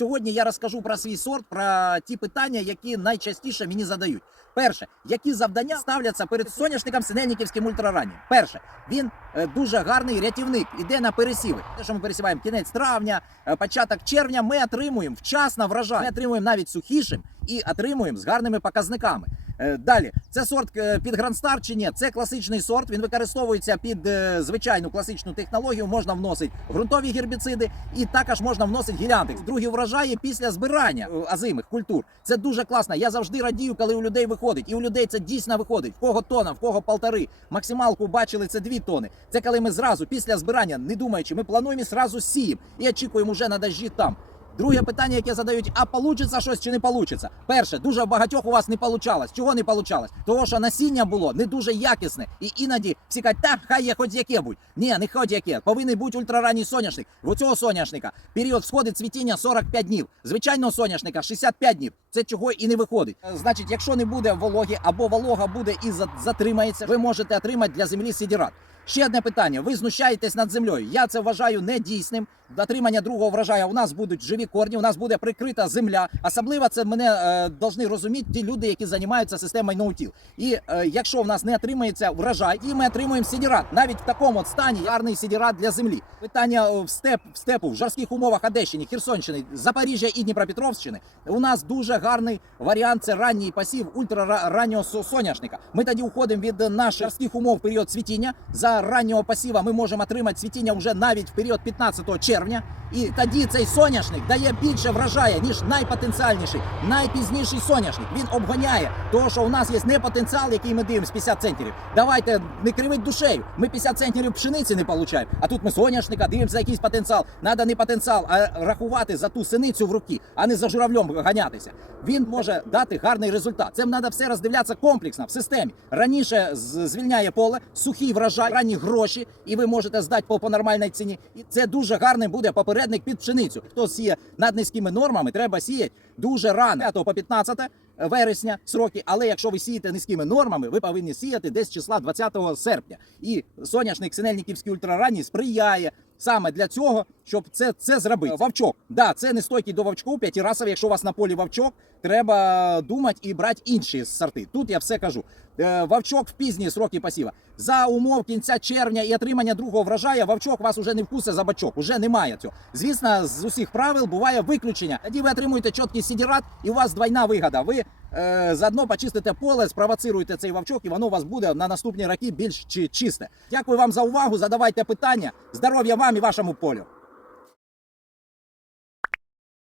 сьогодні я розкажу про свій сорт, про ті питання, які найчастіше мені задають. Перше, які завдання ставляться перед соняшником синельниківським ультрараннім? Перше, він е, дуже гарний рятівник, іде на пересіви. Те, що ми пересіваємо кінець травня, е, початок червня, ми отримуємо вчасно врожай. Ми отримуємо навіть сухішим і отримуємо з гарними показниками. Е, Далі, це сорт е, під Грандстар чи ні? Це класичний сорт. Він використовується під е, звичайну класичну технологію. Можна вносити ґрунтові гербіциди, і також можна вносити гілянтик. Другі врожаї після збирання озимих культур. Це дуже класно. Я завжди радію, коли у людей виходить. І у людей це дійсно виходить. В кого тона, в кого полтори. Максималку бачили це дві тони. Це коли ми зразу після збирання, не думаючи, ми плануємо зразу сіємо і очікуємо вже на дожді там. Друге питання, яке задають: а получиться щось чи не получиться? Перше, дуже багатьох у вас не получалось. Чого не получалось? Того, що насіння було не дуже якісне, і іноді всі кажуть, та хай є хоч яке будь. Ні, не хоч яке. Повинен бути ультраранній соняшник. В цього соняшника період сходи цвітіння 45 днів. Звичайного соняшника 65 днів. Це чого і не виходить. Е, Значить, якщо не буде вологи або волога буде і за- затримається, ви можете отримати для землі сідірат. Ще одне питання. Ви знущаєтесь над землею. Я це вважаю недійсним. До отримання другого врожаю у нас будуть живі корні, у нас буде прикрита земля. Особливо це мене е, должны розуміти ті люди, які займаються системою ноутіл. І е, якщо в нас не отримається врожай, і ми отримуємо сідірат, навіть в такому стані гарний сідірат для землі. Питання е, в степ в степу в жарських умовах Одещини, Херсонщини, Запоріжжя і Дніпропетровщини. У нас дуже гарний варіант. Це ранній пасів ультрараннього со- соняшника. Ми тоді уходимо від наших жарських умов період цвітіння. За раннього пасіва ми можемо отримати цвітіння вже навіть в період 15 червня. І тоді цей соняшник дає більше врожаю, ніж найпотенціальніший, найпізніший соняшник. Він обганяє того, що у нас є не потенціал, який ми дивимося 50 центнерів. Давайте не кривить душею. Ми 50 центнерів пшениці не получаємо. А тут ми соняшника дивимося за якийсь потенціал. Надо не потенціал, а рахувати за ту синицю в руки, а не за журавлем ганятися. Він може дати гарний результат. Це треба все роздивлятися комплексно в системі. Раніше звільняє поле, сухий врожай, ранні гроші, і ви можете здати по, по нормальній ціні. І це дуже гарний буде попередник під пшеницю. Хто сіє над низькими нормами, треба сіяти дуже рано, 5 по 15 вересня сроки. Але якщо ви сієте низькими нормами, ви повинні сіяти десь числа 20 серпня. І соняшник синельниківський ультраранній сприяє саме для цього, щоб це, це зробити. Вовчок, да, це не стойкий до вовчков, п'ятирасовий. Якщо у вас на полі вовчок, треба думати і брати інші сорти. Тут я все кажу. Е, Вовчок в пізні сроки пасіва. За умов кінця червня і отримання другого врожаю, вовчок вас уже не вкусе за бачок, уже немає цього. Звісно, з усіх правил буває виключення. Тоді ви отримуєте чіткий сідірат, і у вас двойна вигода. Ви заодно почистите поле, спровоцируйте цей вовчок, і воно у вас буде на наступні роки більш чи- чисте. Дякую вам за увагу. Задавайте питання. Здоров'я вам і вашому полю.